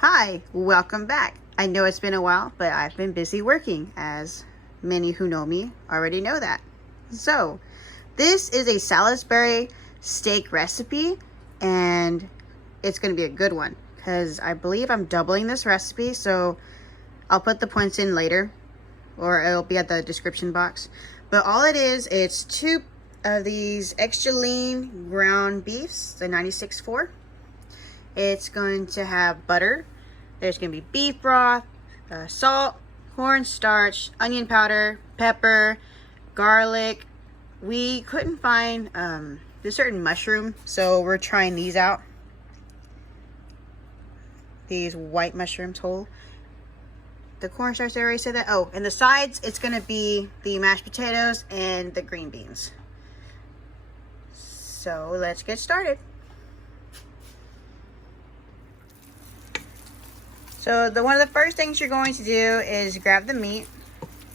Hi, welcome back. I know it's been a while, but I've been busy working, as many who know me already know that. So, this is a Salisbury steak recipe, and it's going to be a good one because I believe I'm doubling this recipe, so I'll put the points in later, or it'll be at the description box. But all it is, it's 2 of these extra lean ground beefs, the 96.4. It's going to have butter. There's going to be beef broth, salt, cornstarch, onion powder, pepper, garlic. We couldn't find the certain mushroom, so we're trying these out. These white mushrooms whole. The cornstarch, I already said that. Oh, and the sides, it's going to be the mashed potatoes and the green beans. So let's get started. So one of the first things you're going to do is grab the meat,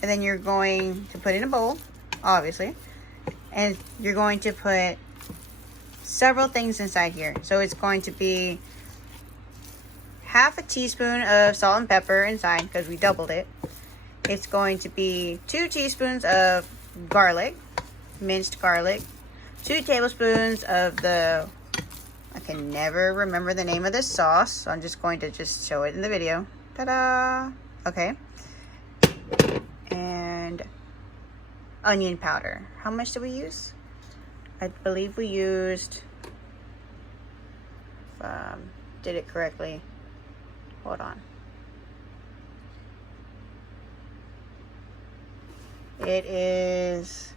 and then you're going to put it in a bowl, obviously, and you're going to put several things inside here. So it's going to be half a teaspoon of salt and pepper inside because we doubled it. It's going to be 2 teaspoons of garlic, minced garlic, 2 tablespoons of I can never remember the name of this sauce, so I'm just going to show it in the video. Ta-da! Okay. And onion powder. How much did we use? I believe we used, did it correctly. Hold on. It is,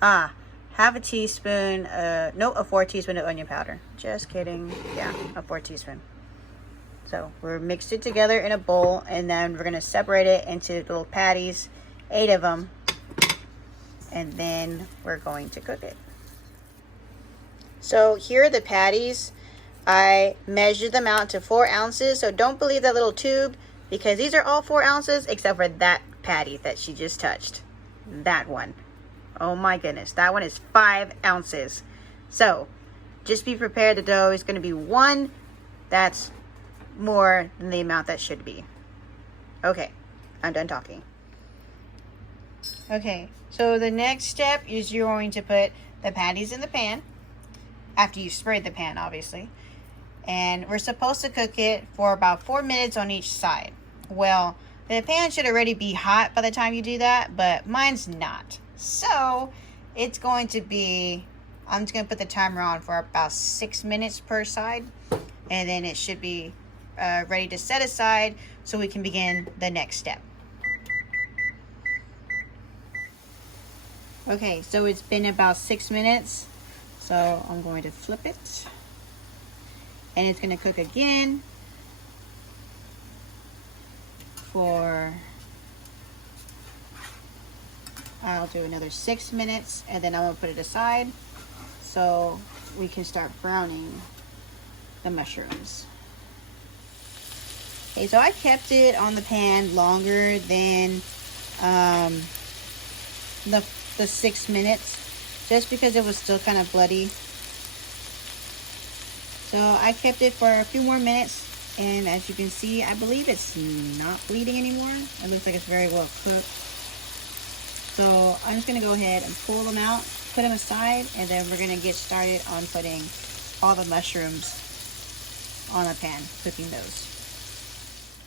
half a teaspoon, a 4 teaspoon of onion powder. Just kidding. Yeah, a 4 teaspoon. So we're mixed it together in a bowl, and then we're going to separate it into little patties, 8 of them, and then we're going to cook it. So here are the patties. I measured them out to 4 ounces, so don't believe that little tube, because these are all 4 ounces except for that patty that she just touched. That one. Oh my goodness, that one is 5 ounces. So just be prepared. The dough is going to be 1. That's more than the amount that should be. Okay, I'm done talking. Okay, so the next step is you're going to put the patties in the pan, after you sprayed the pan, obviously. And we're supposed to cook it for about 4 minutes on each side. Well, the pan should already be hot by the time you do that, but mine's not. So it's going to be, I'm just going to put the timer on for about 6 minutes per side, and then it should be ready to set aside so we can begin the next step. Okay, so it's been about 6 minutes, so I'm going to flip it, and it's going to cook again for, I'll do another 6 minutes, and then I'm going to put it aside so we can start browning the mushrooms. Okay, so I kept it on the pan longer than the 6 minutes, just because it was still kind of bloody. So I kept it for a few more minutes, and as you can see, I believe it's not bleeding anymore. It looks like it's very well cooked. So I'm just going to go ahead and pull them out, put them aside, and then we're going to get started on putting all the mushrooms on a pan, cooking those.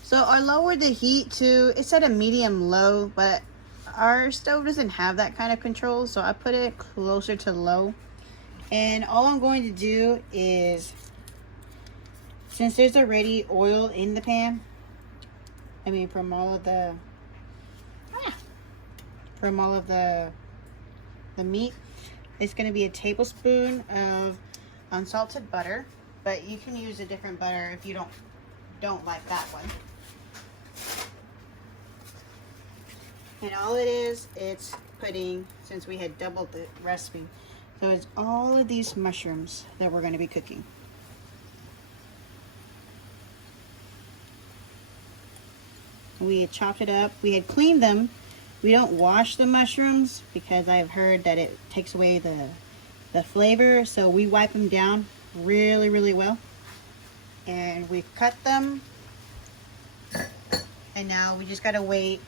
So I lowered the heat to, it's at a medium low, but our stove doesn't have that kind of control, so I put it closer to low. And all I'm going to do is, since there's already oil in the pan, from all of the meat, it's going to be a tablespoon of unsalted butter, but you can use a different butter if you don't like that one. And all it is, it's putting, since we had doubled the recipe, so it's all of these mushrooms that we're going to be cooking. We had chopped it up. We had cleaned them. We don't wash the mushrooms because I've heard that it takes away the flavor, so we wipe them down really, really well. And we've cut them. And now we just gotta wait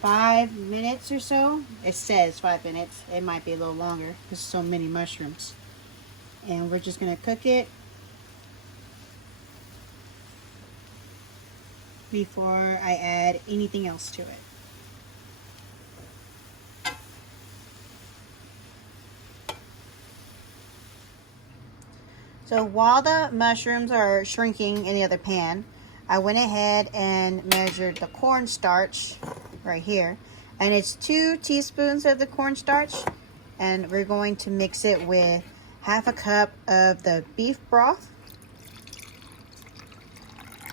5 minutes or so. It says 5 minutes. It might be a little longer. There's so many mushrooms. And we're just gonna cook it before I add anything else to it. So while the mushrooms are shrinking in the other pan, I went ahead and measured the cornstarch right here. And it's 2 teaspoons of the cornstarch. And we're going to mix it with half a cup of the beef broth.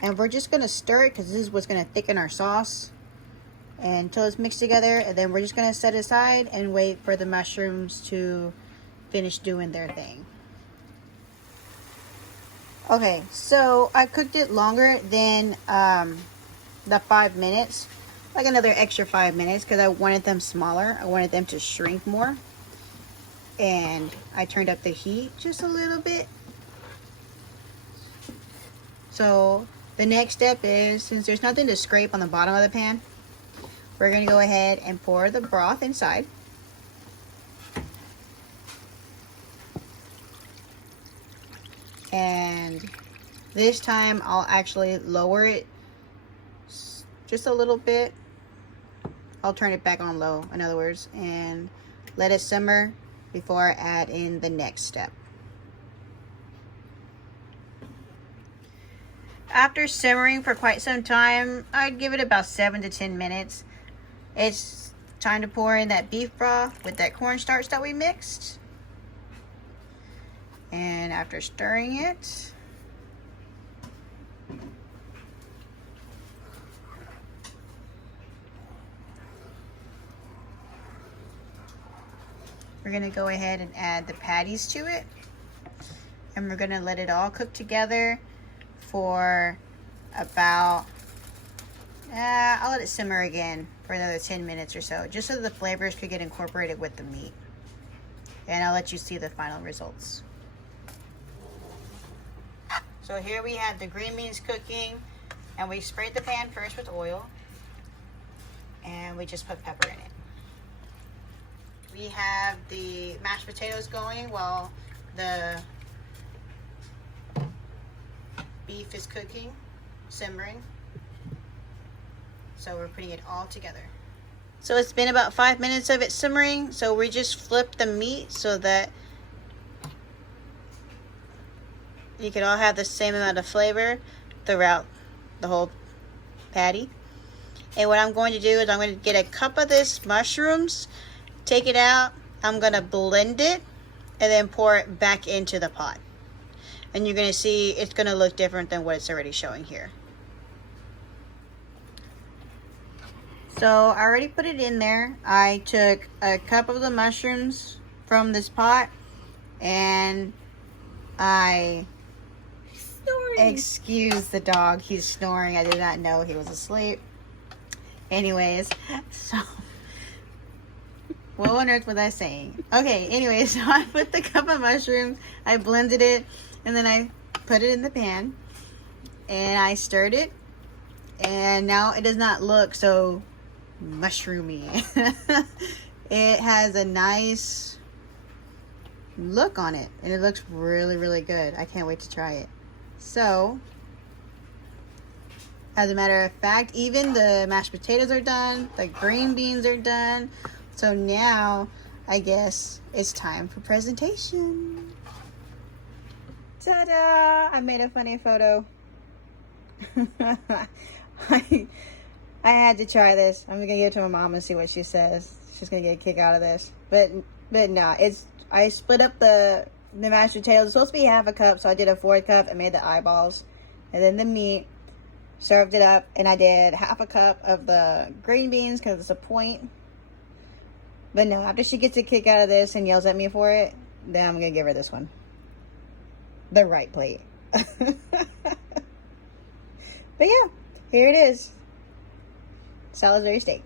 And we're just going to stir it because this is what's going to thicken our sauce until it's mixed together. And then we're just going to set it aside and wait for the mushrooms to finish doing their thing. Okay, so I cooked it longer than the 5 minutes, like another extra 5 minutes, because I wanted them smaller. I wanted them to shrink more. And I turned up the heat just a little bit. So the next step is, since there's nothing to scrape on the bottom of the pan, we're going to go ahead and pour the broth inside. And this time I'll actually lower it just a little bit. I'll turn it back on low, in other words, and let it simmer before I add in the next step. After simmering for quite some time, I'd give it about 7 to 10 minutes. It's time to pour in that beef broth with that cornstarch that we mixed. And after stirring it, we're going to go ahead and add the patties to it. And we're going to let it all cook together for about, I'll let it simmer again for another 10 minutes or so, just so the flavors could get incorporated with the meat. And I'll let you see the final results. So here we have the green beans cooking, and we sprayed the pan first with oil, and we just put pepper in it. We have the mashed potatoes going while the beef is cooking, simmering. So we're putting it all together. So it's been about 5 minutes of it simmering, so we just flipped the meat so that you could all have the same amount of flavor throughout the whole patty. And what I'm going to do is I'm going to get a cup of this mushrooms, take it out, I'm going to blend it, and then pour it back into the pot. And you're going to see it's going to look different than what it's already showing here. So I already put it in there. I took a cup of the mushrooms from this pot, and I... Excuse the dog, he's snoring. I did not know he was asleep. Anyways, so what on earth was I saying? Okay, anyways, so I put the cup of mushrooms, I blended it, and then I put it in the pan, and I stirred it, and now it does not look so mushroomy. It has a nice look on it, and it looks really, really good. I can't wait to try it. So, as a matter of fact, even the mashed potatoes are done, the green beans are done. So now, I guess it's time for presentation. Ta-da! I made a funny photo. I had to try this. I'm gonna give it to my mom and see what she says. She's gonna get a kick out of this. But no, I split up the mashed potatoes. It's supposed to be half a cup, so I did a 4th cup and made the eyeballs. And then the meat, served it up, and I did half a cup of the green beans because it's a point. But no, after she gets a kick out of this and yells at me for it, then I'm going to give her this one. The right plate. But yeah, here it is. Salisbury steak.